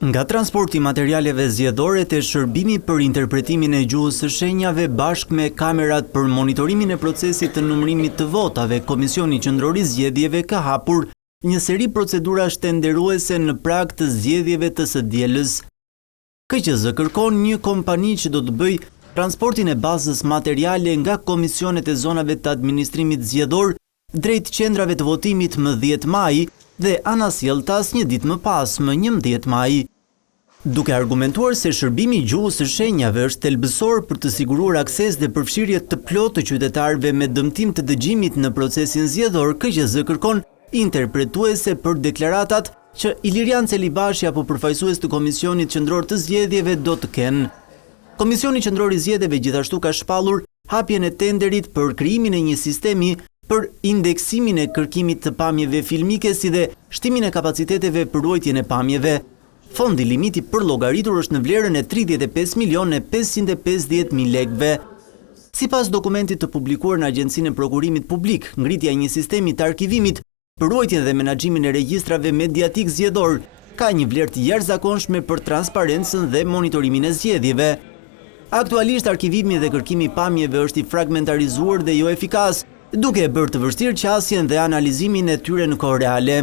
Nga transporti materialeve zgjedhore te shërbimi për interpretimin e gjuhës së shenjave bashkë me kamerat për monitorimin e procesit të numërimit të votave, Komisioni Qendror i Zgjedhjeve ka hapur një seri procedurash tenderuese në prag të zgjedhjeve të së dielës. KQZ kërkon një kompani që do të bëjë transportin e bazës materiale nga komisionet e zonave të administrimit zgjedhor drejt qendrave të votimit më 10 maj dhe anasjelltas një ditë më pas më 11 maj. Duke argumentuar se shërbimi i gjuhës së shenjave është thelbësor për të siguruar akses dhe përfshirje të plotë të qytetarëve me dëmtim të dëgjimit në procesin zgjedhor, KQZ kërkon interpretuese për deklaratat që Ilirian Celibashi apo përfaqësues të Komisionit Qendror të Zgjedhjeve do të kenë. Komisioni Qendror i Zgjedhjeve gjithashtu ka shpallur hapjen e tenderit për krijimin e një sistemi për indeksimin e kërkimit të pamjeve filmike si dhe shtimin e kapaciteteve për ruajtjen e pamjeve. Fondi limiti për llogaritur është në vlerën e 35.550.000 lekëve. Sipas dokumentit të publikuar në Agjencinë e Prokurimit Publik, ngritja e një sistemi të arkivimit për ruajtjen dhe menaxhimin e regjistrave mediatik zgjedhor ka një vlerë të jashtëzakonshme për transparencën dhe monitorimin e zgjedhjeve. Aktualisht arkivimi dhe kërkimi i pamjeve është i fragmentarizuar dhe jo efikas, duke e bërë të vështirë qasjen dhe analizimin e tyre në kohë reale.